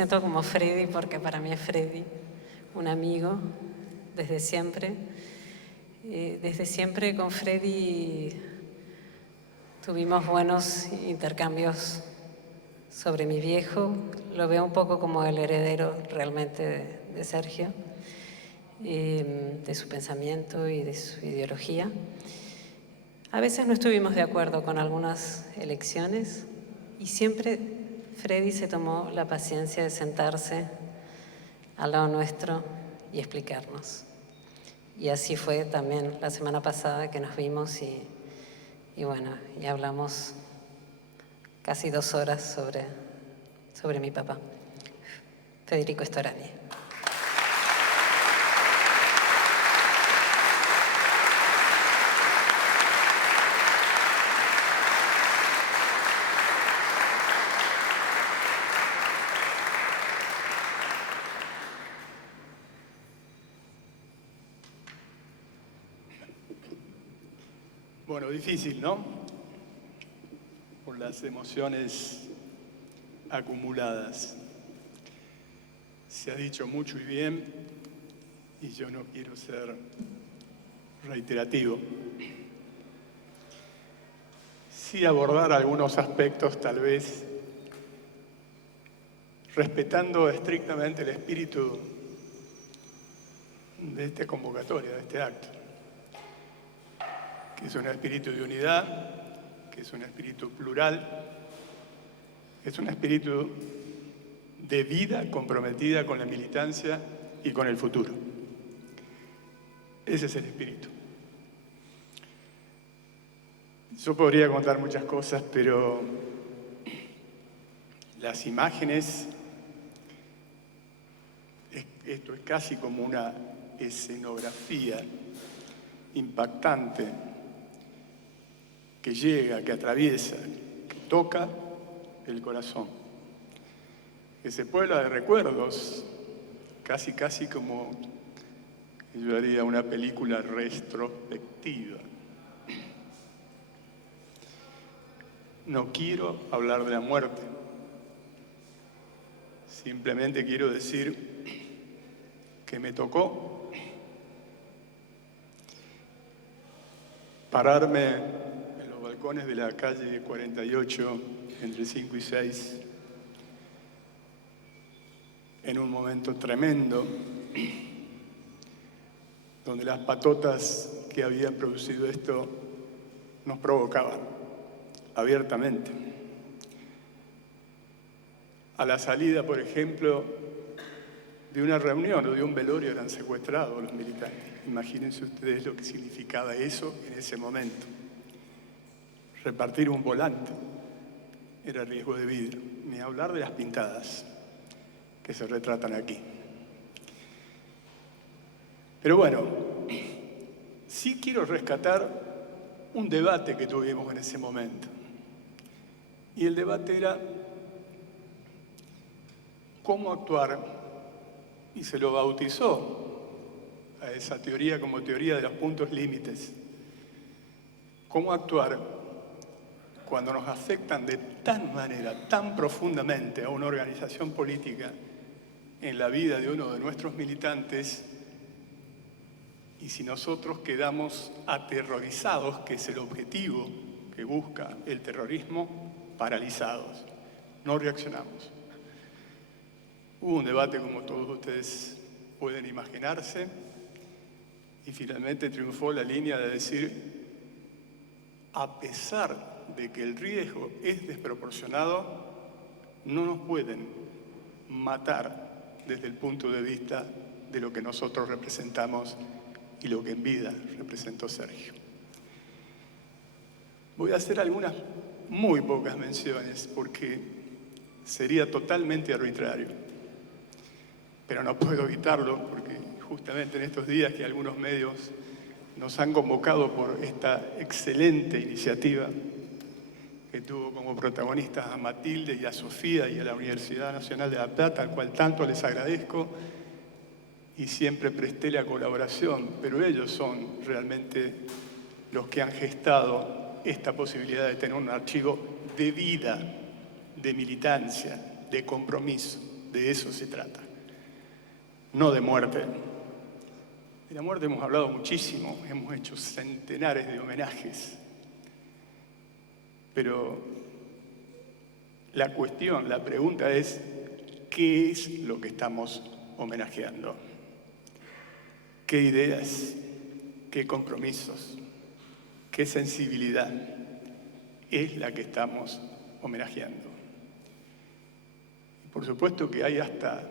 presento como Freddy porque para mí es Freddy, un amigo desde siempre. Desde siempre con Freddy tuvimos buenos intercambios sobre mi viejo. Lo veo un poco como el heredero realmente de Sergio, de su pensamiento y de su ideología. A veces no estuvimos de acuerdo con algunas elecciones y siempre Freddy se tomó la paciencia de sentarse al lado nuestro y explicarnos. Y así fue también la semana pasada que nos vimos y bueno, y hablamos casi 2 horas sobre mi papá, Federico Storani. Bueno, difícil, ¿no? Por las emociones acumuladas. Se ha dicho mucho y bien, y yo no quiero ser reiterativo. Sí abordar algunos aspectos, tal vez, respetando estrictamente el espíritu de esta convocatoria, de este acto, que es un espíritu de unidad, que es un espíritu plural, que es un espíritu de vida comprometida con la militancia y con el futuro. Ese es el espíritu. Yo podría contar muchas cosas, pero las imágenes, esto es casi como una escenografía impactante que llega, que atraviesa, que toca el corazón, que se puebla de recuerdos, casi como yo haría una película retrospectiva. No quiero hablar de la muerte, simplemente quiero decir que me tocó pararme balcones de la calle 48, entre 5 y 6, en un momento tremendo, donde las patotas que habían producido esto nos provocaban abiertamente. A la salida, por ejemplo, de una reunión o de un velorio eran secuestrados los militares. Imagínense ustedes lo que significaba eso en ese momento. Repartir un volante era riesgo de vida, ni hablar de las pintadas que se retratan aquí. Pero bueno, sí quiero rescatar un debate que tuvimos en ese momento. Y el debate era cómo actuar, y se lo bautizó a esa teoría como teoría de los puntos límites. Cómo actuar cuando nos afectan de tal manera, tan profundamente a una organización política en la vida de uno de nuestros militantes, y si nosotros quedamos aterrorizados, que es el objetivo que busca el terrorismo, paralizados, no reaccionamos. Hubo un debate, como todos ustedes pueden imaginarse, y finalmente triunfó la línea de decir, a pesar de que el riesgo es desproporcionado, no nos pueden matar desde el punto de vista de lo que nosotros representamos y lo que en vida representó Sergio. Voy a hacer algunas muy pocas menciones porque sería totalmente arbitrario, pero no puedo evitarlo porque justamente en estos días que algunos medios nos han convocado por esta excelente iniciativa que tuvo como protagonistas a Matilde y a Sofía y a la Universidad Nacional de La Plata, al cual tanto les agradezco y siempre presté la colaboración, pero ellos son realmente los que han gestado esta posibilidad de tener un archivo de vida, de militancia, de compromiso. de eso se trata, no de muerte. De la muerte hemos hablado muchísimo, hemos hecho centenares de homenajes, pero la cuestión, la pregunta es, ¿qué es lo que estamos homenajeando? ¿Qué ideas, qué compromisos, qué sensibilidad es la que estamos homenajeando? Y por supuesto que hay hasta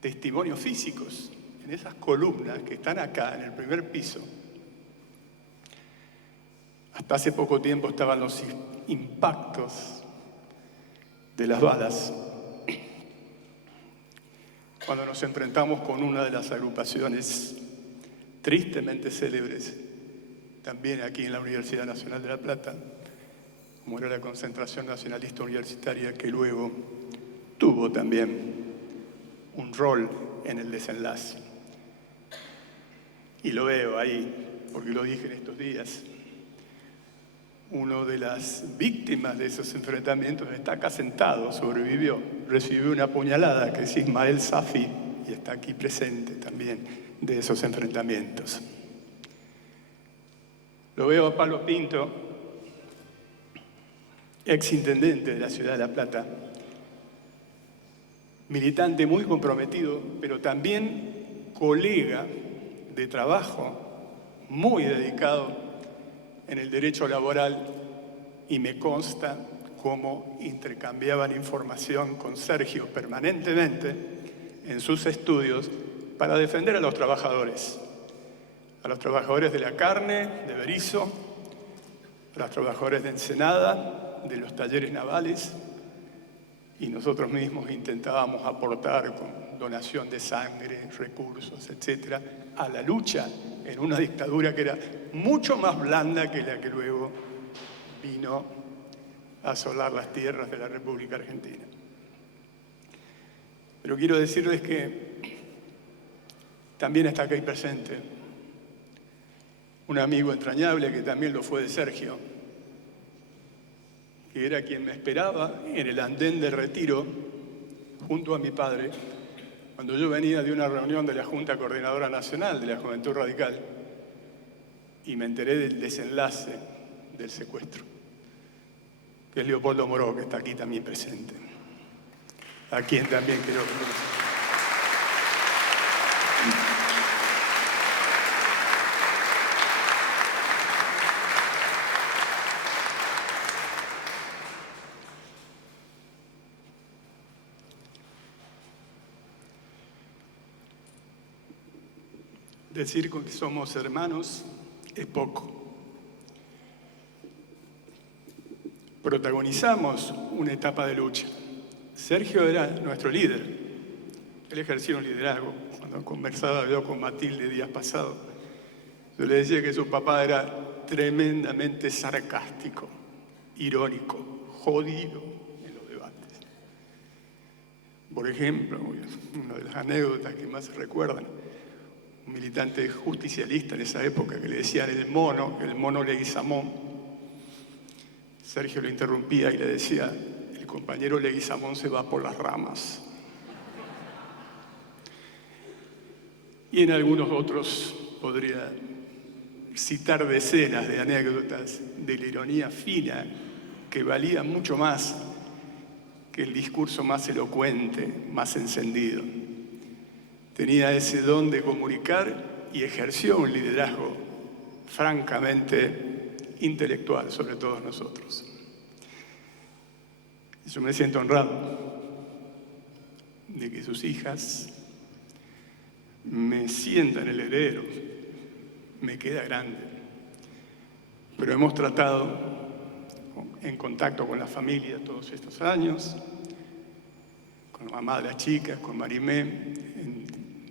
testimonios físicos en esas columnas que están acá en el primer piso. Hasta hace poco tiempo estaban los impactos de las balas cuando nos enfrentamos con una de las agrupaciones tristemente célebres, también aquí en la Universidad Nacional de La Plata, como era la Concentración Nacionalista Universitaria, que luego tuvo también un rol en el desenlace. Y lo veo ahí, porque lo dije en estos días. Uno de las víctimas de esos enfrentamientos está acá sentado, sobrevivió, recibió una puñalada, que es Ismael Safi, y está aquí presente también de esos enfrentamientos. Lo veo a Pablo Pinto, exintendente de la ciudad de La Plata, militante muy comprometido, pero también colega de trabajo, muy dedicado en el derecho laboral, y me consta cómo intercambiaban información con Sergio permanentemente en sus estudios para defender a los trabajadores de la carne, de Berisso, a los trabajadores de Ensenada, de los talleres navales, y nosotros mismos intentábamos aportar con donación de sangre, recursos, etcétera, a la lucha en una dictadura que era mucho más blanda que la que luego vino a asolar las tierras de la República Argentina. Pero quiero decirles que también está aquí presente un amigo entrañable que también lo fue de Sergio, que era quien me esperaba en el andén de Retiro junto a mi padre, cuando yo venía de una reunión de la Junta Coordinadora Nacional de la Juventud Radical y me enteré del desenlace del secuestro, que es Leopoldo Moró, que está aquí también presente, a quien también quiero reconocer. Decir que somos hermanos es poco. Protagonizamos una etapa de lucha. Sergio era nuestro líder. Él ejercía un liderazgo. Cuando conversaba yo con Matilde días pasados, yo le decía que su papá era tremendamente sarcástico, irónico, jodido en los debates. Por ejemplo, una de las anécdotas que más se recuerdan, un militante justicialista en esa época que le decían el mono Leguizamón. Sergio lo interrumpía y le decía, el compañero Leguizamón se va por las ramas. Y en algunos otros podría citar decenas de anécdotas de la ironía fina que valía mucho más que el discurso más elocuente, más encendido. Tenía ese don de comunicar y ejerció un liderazgo francamente intelectual sobre todos nosotros. Yo me siento honrado de que sus hijas me sientan el heredero. Me queda grande, pero hemos tratado en contacto con la familia todos estos años, con la mamá de las chicas, con Marimé, en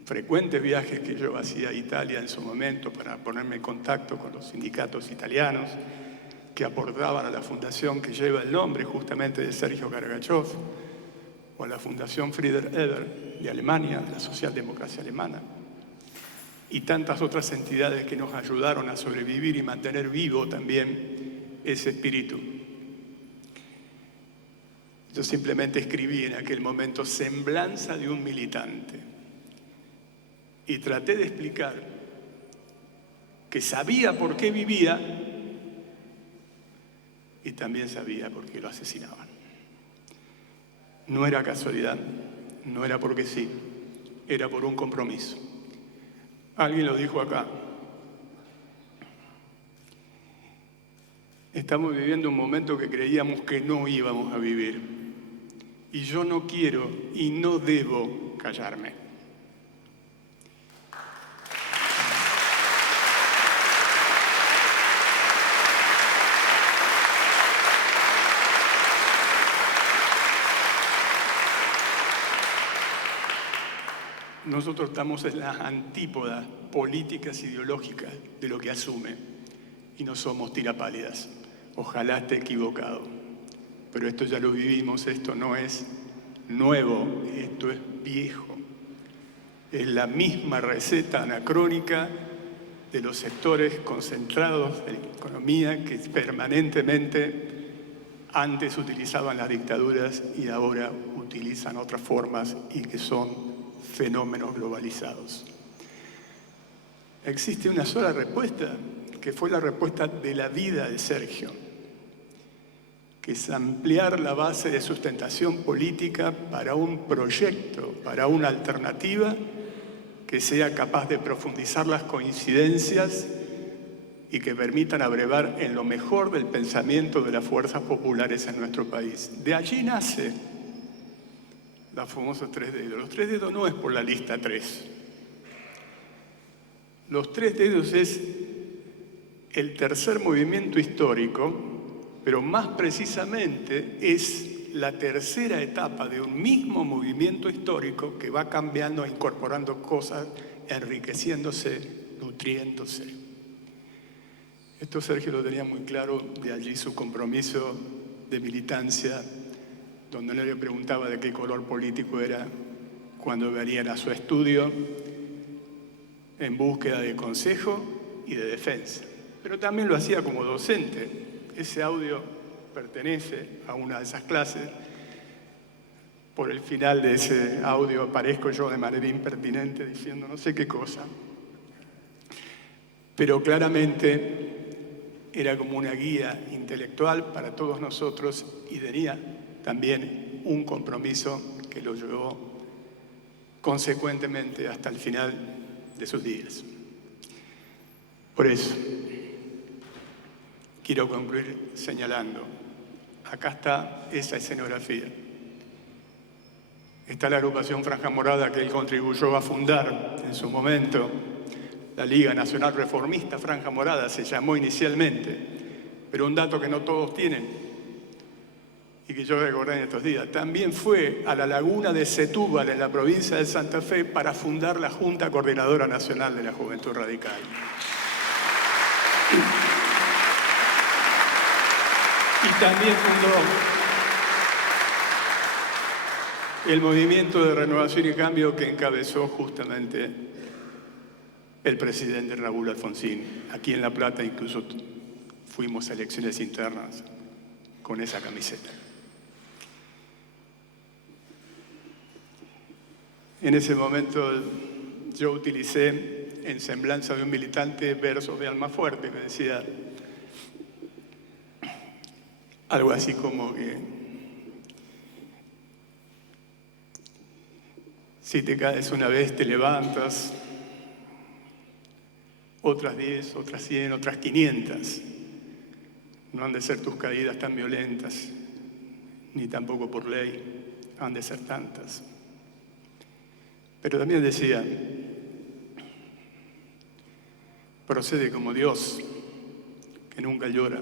frecuentes viajes que yo hacía a Italia en su momento para ponerme en contacto con los sindicatos italianos que aportaban a la fundación que lleva el nombre justamente de Sergio Gargachov, o a la Fundación Friedrich Ebert de Alemania, de la socialdemocracia alemana, y tantas otras entidades que nos ayudaron a sobrevivir y mantener vivo también ese espíritu. Yo simplemente escribí en aquel momento semblanza de un militante y traté de explicar que sabía por qué vivía y también sabía por qué lo asesinaban. No era casualidad, no era porque sí, era por un compromiso. Alguien lo dijo acá. Estamos viviendo un momento que creíamos que no íbamos a vivir. Y yo no quiero y no debo callarme. Nosotros estamos en las antípodas políticas ideológicas de lo que asume y no somos tirapálidas. Ojalá esté equivocado, pero esto ya lo vivimos, esto no es nuevo, esto es viejo. Es la misma receta anacrónica de los sectores concentrados de la economía que permanentemente antes utilizaban las dictaduras y ahora utilizan otras formas y que son fenómenos globalizados. Existe una sola respuesta, que fue la respuesta de la vida de Sergio, que es ampliar la base de sustentación política para un proyecto, para una alternativa que sea capaz de profundizar las coincidencias y que permitan abrevar en lo mejor del pensamiento de las fuerzas populares en nuestro país. De allí nace los famosos 3 dedos. Los 3 dedos no es por la lista 3. Los 3 dedos es el tercer movimiento histórico, pero más precisamente es la tercera etapa de un mismo movimiento histórico que va cambiando e incorporando cosas, enriqueciéndose, nutriéndose. Esto Sergio lo tenía muy claro, de allí su compromiso de militancia, donde no le preguntaba de qué color político era cuando venían a su estudio en búsqueda de consejo y de defensa. Pero también lo hacía como docente. Ese audio pertenece a una de esas clases. Por el final de ese audio aparezco yo de manera impertinente diciendo no sé qué cosa. Pero claramente era como una guía intelectual para todos nosotros y tenía también un compromiso que lo llevó consecuentemente hasta el final de sus días. Por eso, quiero concluir señalando, acá está esa escenografía. Está la agrupación Franja Morada que él contribuyó a fundar en su momento. La Liga Nacional Reformista Franja Morada se llamó inicialmente, pero un dato que no todos tienen y que yo recordé en estos días, también fue a la laguna de Setúbal en la provincia de Santa Fe para fundar la Junta Coordinadora Nacional de la Juventud Radical. Y también fundó el movimiento de renovación y cambio que encabezó justamente el presidente Raúl Alfonsín. Aquí en La Plata incluso fuimos a elecciones internas con esa camiseta. En ese momento yo utilicé en semblanza de un militante versos de Almafuerte que decía algo así como que si te caes una vez te levantas, otras 10, otras 100, otras 500. No han de ser tus caídas tan violentas, ni tampoco por ley han de ser tantas. Pero también decía, procede como Dios, que nunca llora,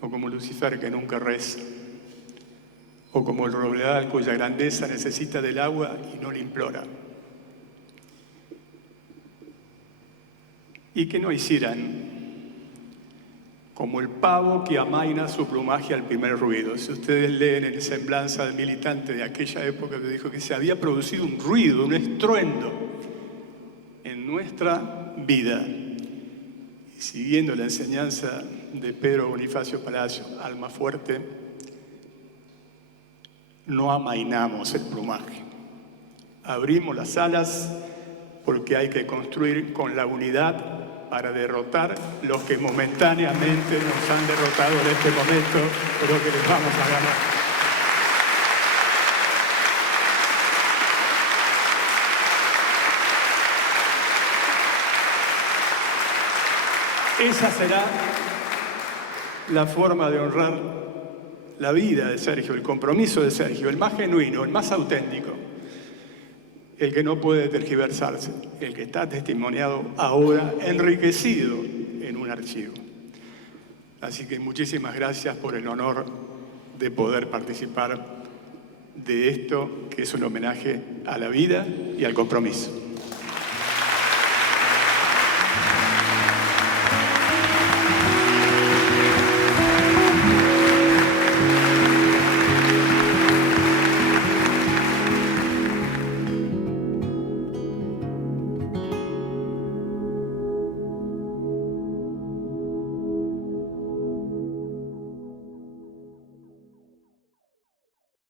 o como Lucifer, que nunca reza, o como el robledal cuya grandeza necesita del agua y no la implora. Y que no hicieran como el pavo que amaina su plumaje al primer ruido. Si ustedes leen en semblanza del militante de aquella época, me dijo que se había producido un ruido, un estruendo en nuestra vida. Y siguiendo la enseñanza de Pedro Bonifacio Palacio, Almafuerte, no amainamos el plumaje. Abrimos las alas porque hay que construir con la unidad para derrotar los que momentáneamente nos han derrotado en este momento, pero que les vamos a ganar. Esa será la forma de honrar la vida de Sergio, el compromiso de Sergio, el más genuino, el más auténtico, el que no puede tergiversarse, el que está testimoniado ahora, enriquecido en un archivo. Así que muchísimas gracias por el honor de poder participar de esto, que es un homenaje a la vida y al compromiso.